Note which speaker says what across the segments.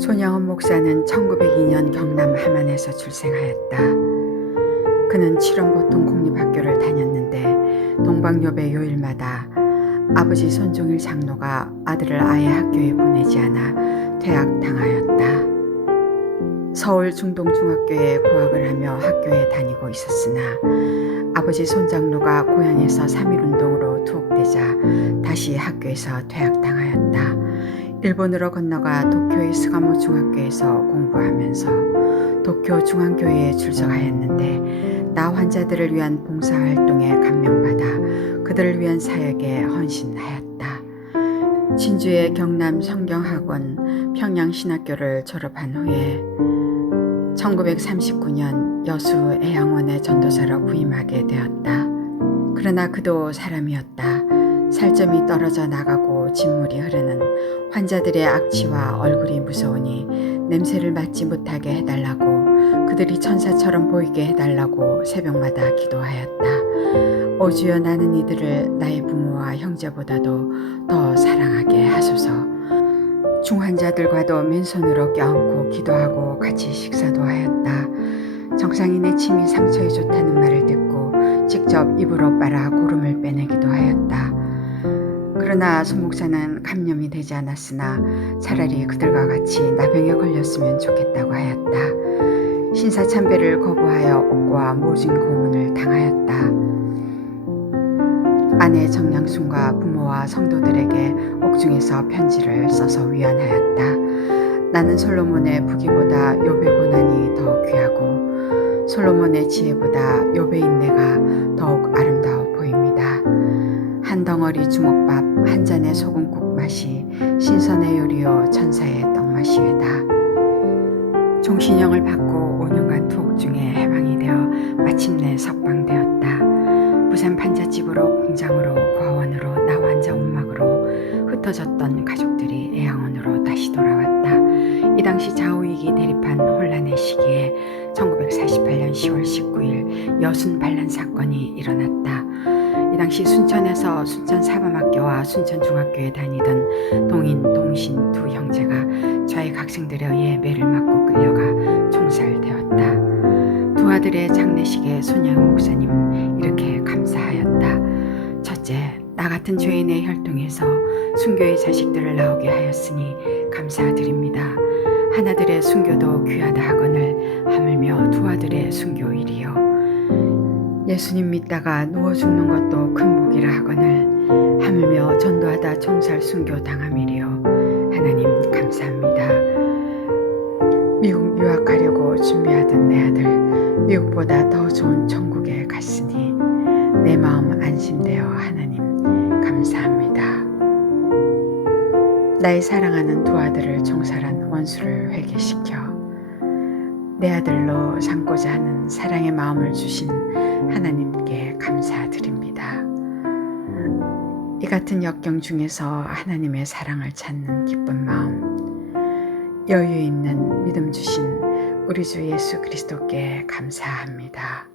Speaker 1: 손양원 목사는 1902년 경남 함안에서 출생하였다. 그는 칠원보통 공립학교를 다녔는데 동방여배 요일마다 아버지 손종일 장로가 아들을 아예 학교에 보내지 않아 퇴학당하였다. 서울 중동중학교에 고학을 하며 학교에 다니고 있었으나 아버지 손장로가 고향에서 3.1운동으로 투옥되자 다시 학교에서 퇴학당하였다. 일본으로 건너가 도쿄의 스가모 중학교에서 공부하면서 도쿄 중앙교회에 출석하였는데 나 환자들을 위한 봉사활동에 감명받아 그들을 위한 사역에 헌신하였다. 진주의 경남 성경학원 평양신학교를 졸업한 후에 1939년 여수 애양원의 전도사로 부임하게 되었다. 그러나 그도 사람이었다. 살점이 떨어져 나가고 진물이 흐르는 환자들의 악취와 얼굴이 무서우니 냄새를 맡지 못하게 해달라고 그들이 천사처럼 보이게 해달라고 새벽마다 기도하였다. 오주여 나는 이들을 나의 부모와 형제보다도 더 사랑하게 하소서. 중환자들과도 맨손으로 껴안고 기도하고 같이 식사도 하였다. 정상인의 침이 상처에 좋다는 말을 듣고 직접 입으로 빨아 고름을 빼내기도 하였다. 그러나 손 목사는 감염이 되지 않았으나 차라리 그들과 같이 나병에 걸렸으면 좋겠다고 하였다. 신사 참배를 거부하여 옥고와 모진 고문을 당하였다. 아내 정량순과 부모와 성도들에게 옥중에서 편지를 써서 위안하였다. 나는 솔로몬의 부귀보다 요배 고난이 더 귀하고 솔로몬의 지혜보다 요배 인내가 더욱 보입니다. 한 덩어리 주먹밥 한 잔의 소금국 맛이 신선의 요리요 천사의 떡맛이외다. 종신형을 받고 5년간 투옥 중에 해방이 되어 마침내 석방되었다. 부산 판잣집으로 공장으로 과원으로 나 환자 움막으로 흩어졌던 가족들이 애양원으로 다시 돌아왔다. 이 당시 좌우익이 대립한 혼란의 시기에 1948년 10월 19일 여순 반란 사건이 일어났다. 이 당시 순천에서 순천 사범학교와 순천 중학교에 다니던 동인 동신 두 형제가 좌익 학생들에 의해 매를 맞고 끌려가 총살되었다. 두 아들의 장례식에 손양은 목사님은 이렇게 감사하였다. 첫째, 나 같은 죄인의 혈통에서 순교의 자식들을 나오게 하였으니 감사드립니다. 하나들의 순교도 귀하다 하거늘 하물며 두 아들의 순교일이요. 예수님 믿다가 누워 죽는 것도 큰 복이라 하거늘 하물며 전도하다 총살 순교 당함이리요. 하나님 감사합니다. 미국 유학하려고 준비하던 내 아들 미국보다 더 좋은 천국에 갔으니 내 마음 안심되어 하나님 감사합니다. 나의 사랑하는 두 아들을 종살한 원수를 회개시켜 내 아들로 삼고자 하는 사랑의 마음을 주신 하나님께 감사드립니다. 이 같은 역경 중에서 하나님의 사랑을 찾는 기쁜 마음, 여유 있는 믿음 주신 우리 주 예수 그리스도께 감사합니다.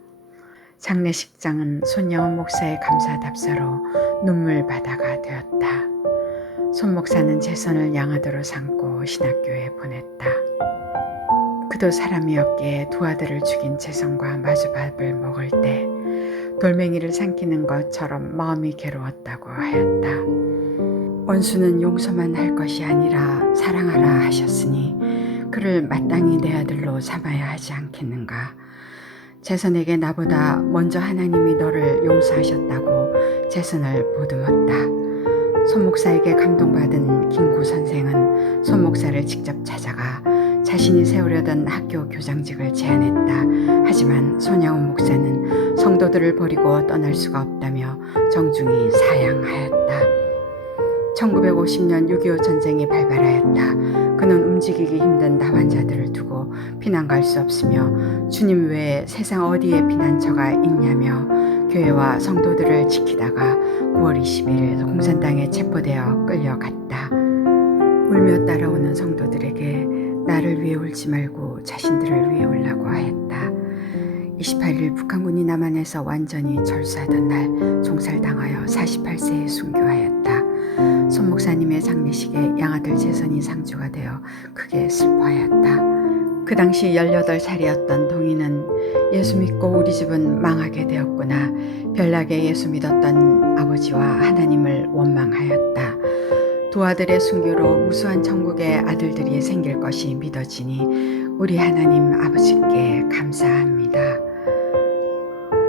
Speaker 1: 장례식장은 손여원 목사의 감사 답사로 눈물 바다가 되었다. 손 목사는 제 손을 양아도로 삼고 신학교에 보냈다. 그도 사람이었기에 두 아들을 죽인 재성과 마주밥을 먹을 때 돌멩이를 삼키는 것처럼 마음이 괴로웠다고 하였다. 원수는 용서만 할 것이 아니라 사랑하라 하셨으니 그를 마땅히 내 아들로 삼아야 하지 않겠는가. 재선에게 나보다 먼저 하나님이 너를 용서하셨다고 재선을 보듬었다. 손 목사에게 감동받은 김구 선생은 손 목사를 직접 찾아가 자신이 세우려던 학교 교장직을 제안했다. 하지만 손야운 목사는 성도들을 버리고 떠날 수가 없다며 정중히 사양하였다. 1950년 6.25 전쟁이 발발하였다. 그는 움직이기 힘든 나환자들을 두고 피난 갈 수 없으며 주님 외에 세상 어디에 피난처가 있냐며 교회와 성도들을 지키다가 9월 20일 공산당에 체포되어 끌려갔다. 울며 따라오는 성도들에게 나를 위해 울지 말고 자신들을 위해 울라고 하였다. 28일 북한군이 남한에서 완전히 철수하던 날 총살당하여 48세에 순교하였다. 손선 목사님의 장례식에 양아들 재선이 상주가 되어 크게 슬퍼하였다. 그 당시 18살이었던 동이는 예수 믿고 우리 집은 망하게 되었구나. 별나게 예수 믿었던 아버지와 하나님을 원망하였다. 두 아들의 순교로 우수한 천국의 아들들이 생길 것이 믿어지니 우리 하나님 아버지께 감사합니다.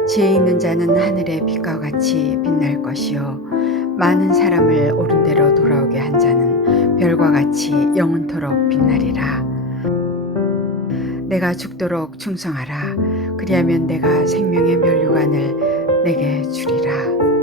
Speaker 1: 지혜 있는 자는 하늘의 빛과 같이 빛날 것이요 많은 사람을 옳은 대로 돌아오게 한 자는 별과 같이 영원토록 빛나리라. 내가 죽도록 충성하라. 그리하면 내가 생명의 면류관을 내게 주리라.